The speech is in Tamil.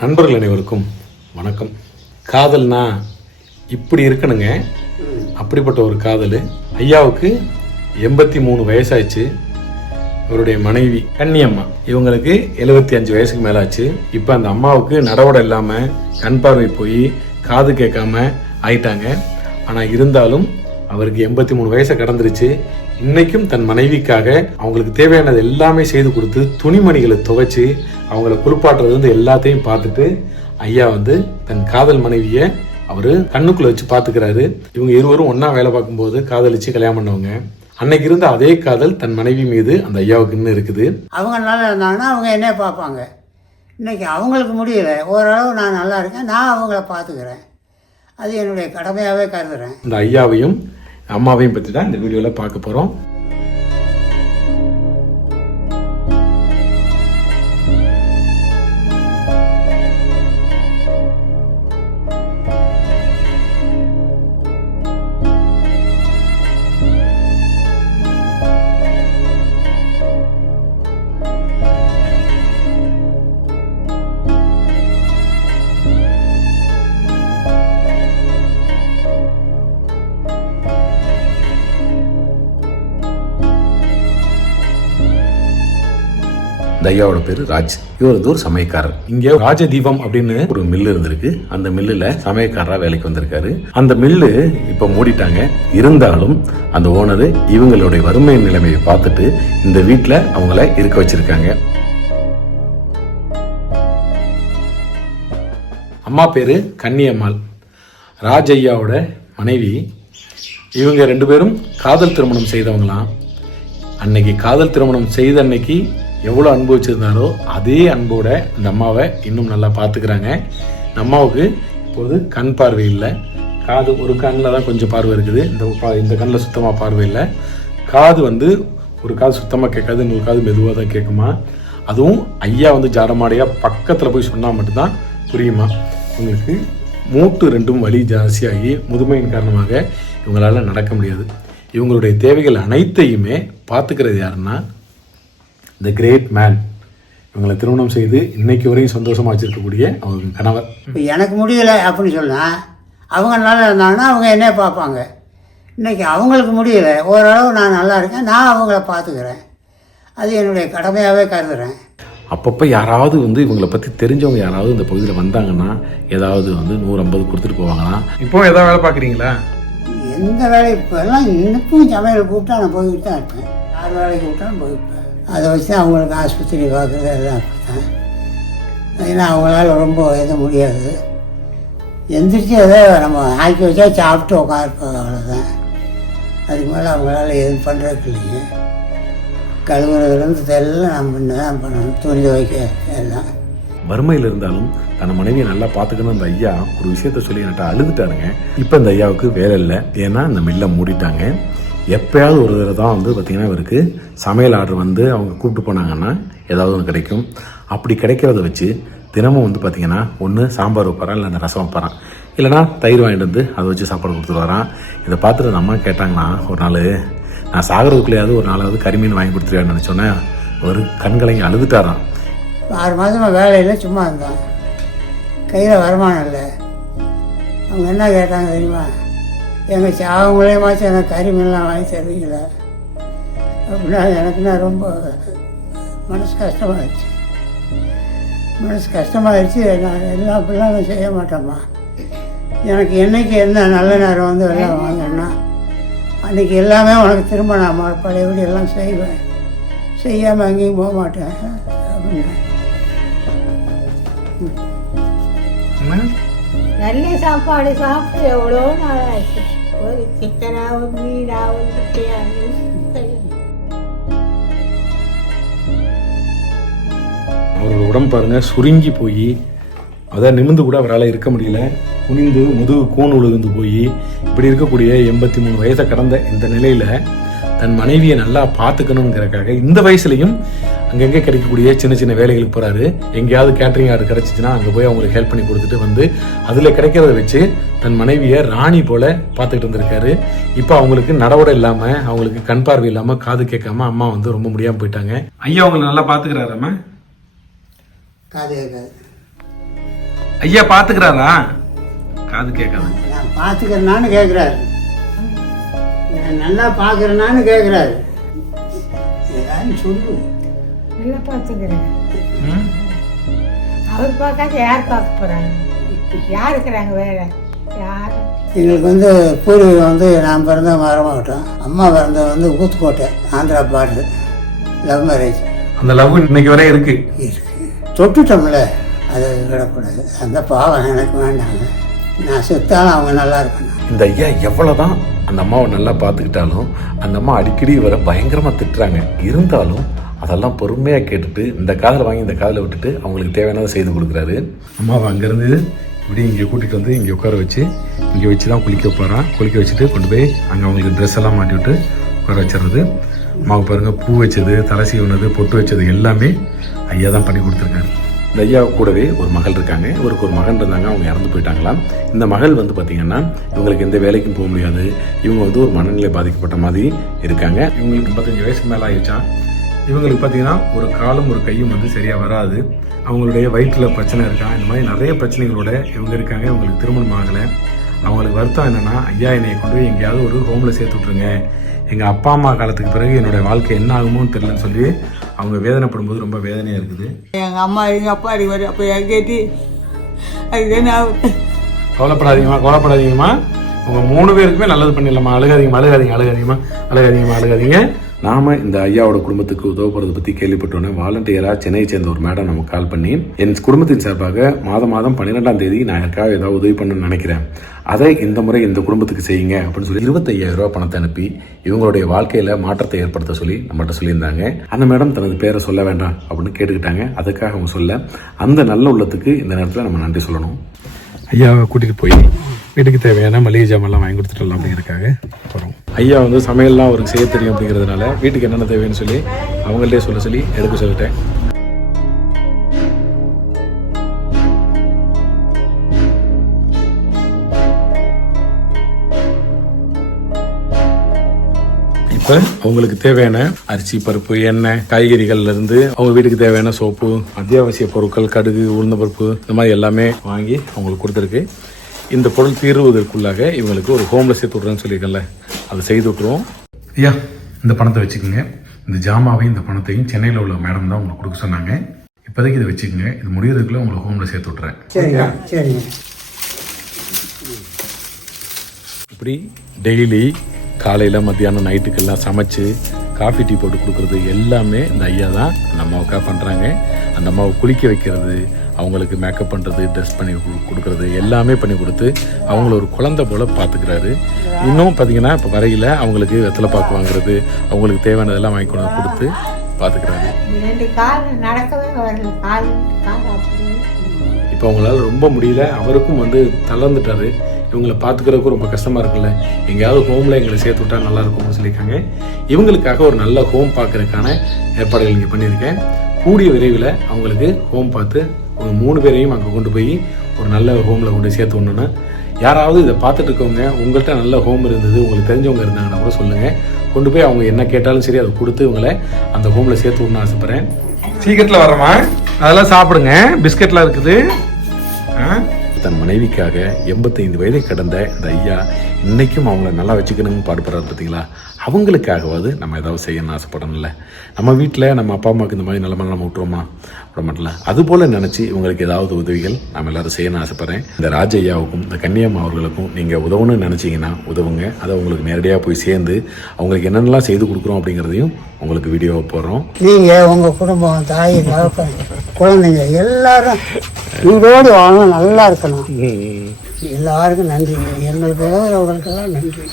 நண்பர்கள் அனைவருக்கும் வணக்கம். காதல்னா இப்படி இருக்கணுங்க. அப்படிப்பட்ட ஒரு காதல். ஐயாவுக்கு 83 வயசாச்சு. இவருடைய மனைவி கன்னியம்மா, இவங்களுக்கு 75 வயசுக்கு மேலாச்சு. இப்போ அந்த அம்மாவுக்கு நடவடை இல்லாமல் கண் பார்வை போய் காது கேட்காம ஆயிட்டாங்க. ஆனால் இருந்தாலும் அவருக்கு 83 வயசை கடந்துருச்சு. இன்னைக்கும் தன் மனைவிக்காக அவங்களுக்கு தேவையானது எல்லாமே செய்து கொடுத்து துணிமணிகளை துவைச்சு அவங்கள குளிப்பாட்டுறது எல்லாத்தையும் பார்த்துட்டு ஐயா தன் காதல் மனைவியை அவரு கண்ணுக்குள்ள வச்சு பாத்துக்கிறாரு. இவங்க இருவரும் ஒன்னா வேலை பார்க்கும்போது காதலிச்சு கல்யாணம் பண்ணவங்க. அன்னைக்கு இருந்த அதே காதல் தன் மனைவி மீது அந்த ஐயாவுக்கு இன்னும் இருக்குது. அவங்க நல்லா இருந்தாங்கன்னா அவங்க என்ன பார்ப்பாங்க. இன்னைக்கு அவங்களுக்கு முடியல, ஓரளவு நான் நல்லா இருக்கேன், நான் அவங்கள பார்த்துக்கிறேன். அது என்னுடைய கடமையாகவே கருதுறேன். இந்த ஐயாவையும் அம்மாவையும் பற்றி தான் இந்த வீடியோவில் பார்க்க போகிறோம். ஐயாவோட பேரு ராஜ். இவர் ஒரு சமயக்காரர். இங்க ராஜதீபம் அப்படின்னு ஒரு மில்லு இருந்திருக்கு. அந்த மில்லுல சமயக்காரரா வேலைக்கு வந்திருக்காரு. அந்த மில்லு இப்ப மூடிட்டாங்க. இருந்தாலும் அந்த ஓனரு இவங்களுடைய வறுமை நிலைமையை பார்த்துட்டு இந்த வீட்டுல அவங்கள இருக்க வச்சிருக்காங்க. அம்மா பேரு கன்னியம்மாள், ராஜ் ஐயாவோட மனைவி. இவங்க 2 பேரும் காதல் திருமணம் செய்தவங்களாம். அன்னைக்கு காதல் திருமணம் செய்த அன்னைக்கு எவ்வளோ அன்பு வச்சிருந்தாரோ அதே அன்போட இந்த அம்மாவை இன்னும் நல்லா பார்த்துக்கிறாங்க. இந்த அம்மாவுக்கு இப்போது கண் பார்வை இல்லை. காது ஒரு கண்ணில் தான் கொஞ்சம் பார்வை இருக்குது. இந்த கண்ணில் சுத்தமாக பார்வை இல்லை. காது ஒரு காது சுத்தமாக கேட்காது, இன்னொரு காது மெதுவாக தான் கேட்குமா. அதுவும் ஐயா ஜாடமாடையாக பக்கத்தில் போய் சொன்னால் மட்டும்தான் புரியுமா. உங்களுக்கு மூட்டு 2ம் வலி ஜாஸ்தியாகி முதுமையின் காரணமாக இவங்களால நடக்க முடியாது. இவங்களுடைய தேவைகள் அனைத்தையுமே பார்த்துக்கிறது யாருன்னா த கிரேட் மேன். இவங்களை திருமணம் செய்து இன்னைக்கு வரையும் சந்தோஷமாக வச்சிருக்கக்கூடிய அவங்க கணவர். இப்போ எனக்கு முடியலை அப்படின்னு சொன்னால் அவங்க நல்லா இருந்தாங்கன்னா அவங்க என்ன பார்ப்பாங்க. இன்றைக்கி அவங்களுக்கு முடியலை, ஓரளவு நான் நல்லா இருக்கேன், நான் அவங்கள பார்த்துக்கிறேன். அது என்னுடைய கடமையாகவே கருதுறேன். அப்பப்போ யாராவது இவங்களை பற்றி தெரிஞ்சவங்க யாராவது இந்த பகுதியில் வந்தாங்கன்னா ஏதாவது 150 கொடுத்துட்டு போவாங்களாம். இப்போ ஏதாவது வேலை பார்க்குறீங்களா? எந்த வேலை இப்போ எல்லாம் இன்னும் சமையல் கூப்பிட்டா நான் போய்கிட்டு தான் இருப்பேன். யார் வேலைக்கு கூப்பிட்டாலும் போய்ப்பேன். அதை வச்சு அவங்களுக்கு ஆஸ்பத்திரி பார்க்குறது எல்லாம் அப்படித்தான். ஏன்னா அவங்களால ரொம்ப எதுவும் முடியாது. எந்திரிச்சு அதை நம்ம ஆக்கி வச்சா சாப்பிட்டு உட்காந்துருப்பாங்க, அவ்வளோதான். அதுக்கு மேலே அவங்களால எதுவும் பண்ணுறதுக்கு இல்லைங்க. கழுவுறதுலேருந்து எல்லாம் நம்ம இன்னும் தான் பண்ணணும், துணி துவைக்க எல்லாம். வறுமையில் இருந்தாலும் தன் மனைவியை நல்லா பார்த்துக்கணும். அந்த ஐயா ஒரு விஷயத்த சொல்லி என்கிட்ட அழுதுட்டாருங்க. இப்போ இந்த ஐயாவுக்கு வேலை இல்லை, ஏன்னா இந்த மில்லை மூடிட்டாங்க. எப்போயாவது ஒரு தடவை தான் பார்த்திங்கன்னா இவருக்கு சமையல் ஆர்டர் அவங்க கூப்பிட்டு போனாங்கன்னா ஏதாவது ஒன்று கிடைக்கும். அப்படி கிடைக்கிறத வச்சு தினமும் பார்த்திங்கன்னா ஒன்று சாம்பார் வைப்பாரான், இல்லைன்னா ரசம் வைப்பாரான், இல்லைனா தயிர் வாங்கிட்டு அதை வச்சு சாப்பாடு கொடுத்துட்டு வரான். இதை பார்த்துட்டு அந்த அம்மா கேட்டாங்கன்னா ஒரு நாள் நான் சாகிறதுக்குள்ளேயாவது ஒரு நாளாவது கறிமீன் வாங்கி கொடுத்துருவேன்னு நினச்சோன்னே ஒரு கண்களைங்க அழுதுட்டாரான். 6 மாதமாக வேலையில் சும்மா இருந்தான், கையில் வருமானம் இல்லை. அவங்க என்ன கேட்டாங்க தெரியுமா, எங்கள் அவங்களேமாச்சும் எனக்கு கறிமீன்லாம் வாங்கி தருவீங்களா அப்படின்னா எனக்குன்னா ரொம்ப மனசு கஷ்டமாகிடுச்சு. நான் எல்லாம் அப்படிலாம் நான் செய்ய மாட்டேம்மா. எனக்கு என்றைக்கு என்ன நல்ல நேரம் எல்லாம் வாங்கினா அன்றைக்கி எல்லாமே உனக்கு திரும்ப நான் பழையபடி எல்லாம் செய்வேன், செய்யாமல் அங்கேயும் போக மாட்டேன் அப்படின்னு. நல்ல சாப்பாடு சாப்பிட்டு எவ்வளோ நாளாச்சு. ஒரு சிக்கனாவும் மீனாவும் அவரோட உடம்பு பாருங்க சுருங்கி போய் அதான் நிமிந்து கூட அவரால் இருக்க முடியல. குனிந்து முதுகு கூண் உழுந்து போய் இப்படி இருக்கக்கூடிய 83 வயசை கடந்த இந்த நிலையில தன் மனைவியை நல்லா பார்த்துக்கணுங்கிறக்காக இந்த வயசுலையும் அங்கங்கே கிடைக்கக்கூடிய சின்ன சின்ன வேலைகளுக்கு போறாரு. எங்கேயாவது கேட்டரிங் ஆர்டர் கிடைச்சிச்சுன்னா அங்கே போய் அவங்களுக்கு ஹெல்ப் பண்ணி கொடுத்துட்டு அதில் கிடைக்கிறத வச்சு தன் மனைவியை ராணி போல பார்த்துக்கிட்டு இருந்திருக்காரு. இப்போ அவங்களுக்கு நடவடை இல்லாமல், அவங்களுக்கு கண் பார்வை இல்லாமல், காது கேட்காம அம்மா ரொம்ப முடியாமல் போயிட்டாங்க. ஐயா அவங்களை நல்லா பார்த்துக்கிறாராம்மா? காது கேட்காது. ஐயா பாத்துக்கிறாரா? காது கேட்காது. நான் பார்த்துக்கிறேனான்னு கேட்குறாரு, நான் நல்லா பார்க்குறேனான்னு கேட்குறாரு. ஏதாவது சொல்லு. நல்லா பார்த்துக்கிறேன். அவர் பார்க்காத யார் பார்க்க போறாங்க? யார் இருக்கிறாங்க வேற? யார்? எங்களுக்கு வந்து பூர்வீகம் வந்து நான் பிறந்த மரமாகட்டும், அம்மா பிறந்தது வந்து Uthukottai, Andhra border. Love marriage. அந்த லவ் இன்னைக்கு வரை இருக்கு. தொட்டுட்டோம்ல, அது விடக்கூடாது. அந்த பாவம் எனக்கு வேண்டாங்க. நான் செத்தாலும் அவங்க நல்லா இருக்கணும். இந்த ஐயா எவ்வளவுதான் அந்த அம்மாவை நல்லா பார்த்துக்கிட்டாலும் அந்த அம்மா அடிக்கடி வர பயங்கரமா திட்டுறாங்க. இருந்தாலும் அதெல்லாம் பொறுமையா கேட்டுட்டு இந்த காதில் வாங்கி இந்த காதில் விட்டுட்டு அவங்களுக்கு தேவையானதை செய்து கொடுக்குறாரு. அம்மாவை அங்கேருந்து இப்படி இங்கே கூட்டிகிட்டு வந்து இங்கே உட்கார வச்சு இங்கே வச்சு தான் குளிக்க போகிறான். குளிக்க வச்சுட்டு கொண்டு போய் அங்கே அவங்களுக்கு ட்ரெஸ் எல்லாம் மாட்டி விட்டு உட்கார வச்சிடுறது. அம்மாவுக்கு பாருங்க, பூ வச்சது, தலை சீவுனது, பொட்டு வச்சது எல்லாமே ஐயா தான் பண்ணி கொடுத்துருக்காரு. இந்த ஐயா கூடவே ஒரு மகள் இருக்காங்க. இவருக்கு ஒரு மகன் இருந்தாங்க, அவங்க இறந்து போயிட்டாங்களாம். இந்த மகள் வந்து பார்த்தீங்கன்னா இவங்களுக்கு எந்த வேலைக்கும் போக முடியாது. இவங்க வந்து ஒரு மனநிலை பாதிக்கப்பட்ட மாதிரி இருக்காங்க. இவங்களுக்கு 35 வயசுக்கு மேலே ஆயிடுச்சா. இவங்களுக்கு பார்த்தீங்கன்னா ஒரு காலும் ஒரு கையும் வந்து சரியாக வராது. அவங்களுடைய வயிற்றில் பிரச்சனை இருக்கா. இந்த மாதிரி நிறைய பிரச்சனைகளோட இவங்க இருக்காங்க. இவங்களுக்கு திருமணம் ஆகலை. அவங்களுக்கு வருத்தம் என்னென்னா, ஐயா என்னை கொண்டு போய் எங்கேயாவது ஒரு ஹோமில் சேர்த்து விட்ருங்க, எங்கள் அப்பா அம்மா காலத்துக்கு பிறகு என்னுடைய வாழ்க்கை என்ன ஆகுமோன்னு தெரியலன்னு சொல்லி அவங்க வேதனைப்படும் போது ரொம்ப வேதனையாக இருக்குது. எங்கள் அம்மா எங்கள் அப்பா அடிவார். அப்போ கேட்டு அதுக்கு நான் கவலைப்படாதீங்கம்மா. உங்கள் 3 பேருக்குமே நல்லது பண்ணிடலாமா. அழுகாதீங்க. நாம இந்த ஐயாவோட குடும்பத்துக்கு உதவ போறதை பத்தி கேள்விப்பட்டோன்னே வாலண்டியரா சென்னையை சேர்ந்த ஒரு மேடம் நமக்கு கால் பண்ணி, என் குடும்பத்தின் சார்பாக மாதம் 12ஆம் தேதி நான் யாருக்காக ஏதாவது உதவி பண்ணணும்னு நினைக்கிறேன், அதை இந்த முறை இந்த குடும்பத்துக்கு செய்யுங்க அப்படின்னு சொல்லி 25,000 ரூபாய் பணத்தை அனுப்பி இவங்களுடைய வாழ்க்கையில மாற்றத்தை ஏற்படுத்த சொல்லி நம்மகிட்ட சொல்லியிருந்தாங்க. அந்த மேடம் தனது பேரை சொல்ல வேண்டாம் அப்படின்னு கேட்டுக்கிட்டாங்க. அதுக்காக அவங்க சொல்ல, அந்த நல்ல உள்ளத்துக்கு இந்த நேரத்தில் நம்ம நன்றி சொல்லணும். ஐயாவை கூட்டிட்டு போய் வீட்டுக்கு தேவையான மளிகை ஜாமெல்லாம் வாங்கி கொடுத்துட்டலாம் அப்படிங்கிறதுக்காக போகிறோம். ஐயா வந்து சமையல்லாம் அவருக்கு செய்ய தெரியும் அப்படிங்கிறதுனால வீட்டுக்கு என்னென்ன தேவைன்னு சொல்லி அவங்கள்ட்டே சொல்லி எடுக்க சொல்லிட்டேன். இப்போ அவங்களுக்கு தேவையான அரிசி, பருப்பு, எண்ணெய், காய்கறிகள்ல இருந்து அவங்க வீட்டுக்கு தேவையான சோப்பு, அத்தியாவசிய பொருட்கள், கடுகு, உளுந்த பருப்பு, இந்த மாதிரி எல்லாமே வாங்கி அவங்களுக்கு கொடுத்துருக்கு. இந்த பொருள் தீர்வதற்குள்ளாக இவங்களுக்கு ஒரு ஹோம்ல சேர்த்து விட்றேன்னு சொல்லியிருக்கேன்ல, அதை செய்து விட்டுருவோம். ஐயா, இந்த பணத்தை வச்சுக்கோங்க. இந்த ஜாமாவையும் இந்த பணத்தையும் சென்னையில் உள்ள மேடம் தான் உங்களுக்கு கொடுக்க சொன்னாங்க. இப்போதைக்கு இதை வச்சுக்கோங்க. இது முடியறதுக்குள்ள உங்களுக்கு ஹோம்ல சேர்த்து விட்றேன். சரிங்க. இப்படி டெய்லி காலையில், மத்தியானம், நைட்டுக்கெல்லாம் சமைச்சு காஃபி டீ போட்டு கொடுக்குறது எல்லாமே இந்த ஐயா தான் அந்த அம்மாவுக்காக பண்ணுறாங்க. அந்த அம்மாவை குளிக்க வைக்கிறது, அவங்களுக்கு மேக்கப் பண்ணுறது, ட்ரெஸ் பண்ணி கொடுக்குறது எல்லாமே பண்ணி கொடுத்து அவங்கள ஒரு குழந்தை போல் பார்த்துக்கிறாரு. இன்னும் பார்த்தீங்கன்னா இப்போ வரையில் அவங்களுக்கு வெத்தலை பாக்கு வாங்குறது, அவங்களுக்கு தேவையானதெல்லாம் வாங்கி கொண்டு கொடுத்து பார்த்துக்கிறாரு. இப்போ அவங்களால ரொம்ப முடியல, அவருக்கும் வந்து தளர்ந்துட்டாரு. இவங்களை பார்த்துக்கிறதுக்கும் ரொம்ப கஷ்டமாக இருக்குல்ல, எங்கேயாவது ஹோமில் எங்களை சேர்த்து விட்டா நல்லா இருக்கும்னு சொல்லியிருக்காங்க. இவங்களுக்காக ஒரு நல்ல ஹோம் பார்க்கறதுக்கான ஏற்பாடுகள் இங்கே பண்ணியிருக்கேன். கூடிய விரைவில் அவங்களுக்கு ஹோம் பார்த்து ஒரு 3 பேரையும் அங்கே கொண்டு போய் ஒரு நல்ல ஹோமில் கொண்டு சேர்த்து விடணுன்னு. யாராவது இதை பார்த்துட்டு இருக்கவங்க, உங்கள்கிட்ட நல்ல ஹோம் இருந்தது, உங்களுக்கு தெரிஞ்சவங்க இருந்தாங்கன்னா கூட சொல்லுங்கள். கொண்டு போய் அவங்க என்ன கேட்டாலும் சரி அதை கொடுத்து இவங்களை அந்த ஹோமில் சேர்த்து விடணும்னு ஆசைப்பட்றேன். சீக்கிரத்தில் வரமா, அதெல்லாம் சாப்பிடுங்க, பிஸ்கட்லாம் இருக்குது. தன் மனைவிக்காக 85 வயதை கடந்த இந்த ஐயா இன்னைக்கும் அவங்கள நல்லா வச்சுக்கணும்னு பாடுபடுறாரு பார்த்தீங்களா. அவங்களுக்காகவாது நம்ம ஏதாவது செய்யணும்னு ஆசைப்படணும்ல. நம்ம வீட்டில் நம்ம அப்பா அம்மாவுக்கு இந்த மாதிரி நிலைமை நம்ம விட்டுருவோமா, விட மாட்டல. அதுபோல் நினச்சி இவங்களுக்கு ஏதாவது உதவிகள் நம்ம எல்லாரும் செய்யணும்னு ஆசைப்பட்றேன். இந்த ராஜ ஐயாவுக்கும் இந்த கன்னியம்மா அவர்களுக்கும் நீங்கள் உதவணும்னு நினச்சிங்கன்னா உதவுங்க. அதை உங்களுக்கு நேரடியாக போய் சேர்ந்து அவங்களுக்கு என்னென்னலாம் செய்து கொடுக்குறோம் அப்படிங்கிறதையும் உங்களுக்கு வீடியோவை போடுறோம். நீங்கள் உங்கள் குடும்பம், தாய், தகப்பன், குழந்தைங்க எல்லாரும் உங்களோடு வாழணும், நல்லா இருக்கணும். எல்லாருக்கும் நன்றி. எங்களுக்கு உதவுறவங்களுக்கெல்லாம் நன்றி.